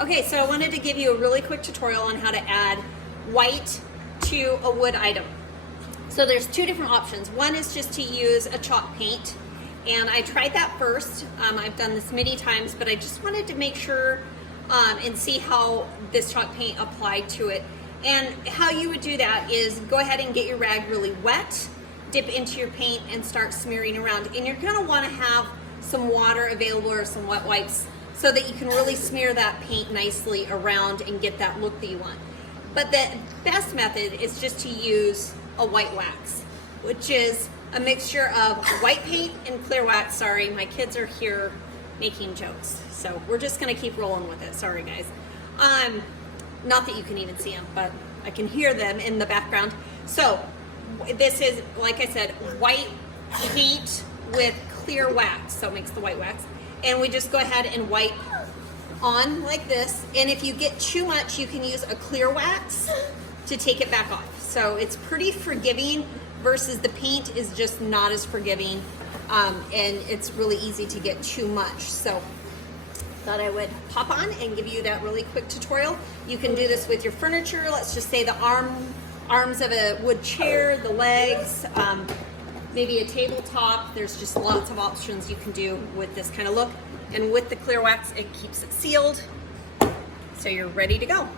Okay, so I wanted to give you a really quick tutorial on how to add white to a wood item. So there's two different options. One is just to use a chalk paint, and I tried that first. I've done this many times, but I just wanted to make sure and see how this chalk paint applied to it. And how you would do that is go ahead and get your rag really wet, dip into your paint and start smearing around. And you're gonna wanna have some water available or some wet wipes so that you can really smear that paint nicely around and get that look that you want. But the best method is just to use a white wax, which is a mixture of white paint and clear wax. Sorry, my kids are here making jokes. So we're just gonna keep rolling with it. Sorry guys. Not that you can even see them, but I can hear them in the background. So this is, like I said, white paint with clear wax. So it makes the white wax. And we just go ahead and wipe on like this. And if you get too much, you can use a clear wax to take it back off. So it's pretty forgiving versus the paint is just not as forgiving. And it's really easy to get too much. So thought I would pop on and give you that really quick tutorial. You can do this with your furniture. Let's just say the arms of a wood chair, the legs, maybe a tabletop. There's just lots of options you can do with this kind of look. And with the clear wax, it keeps it sealed. So you're ready to go.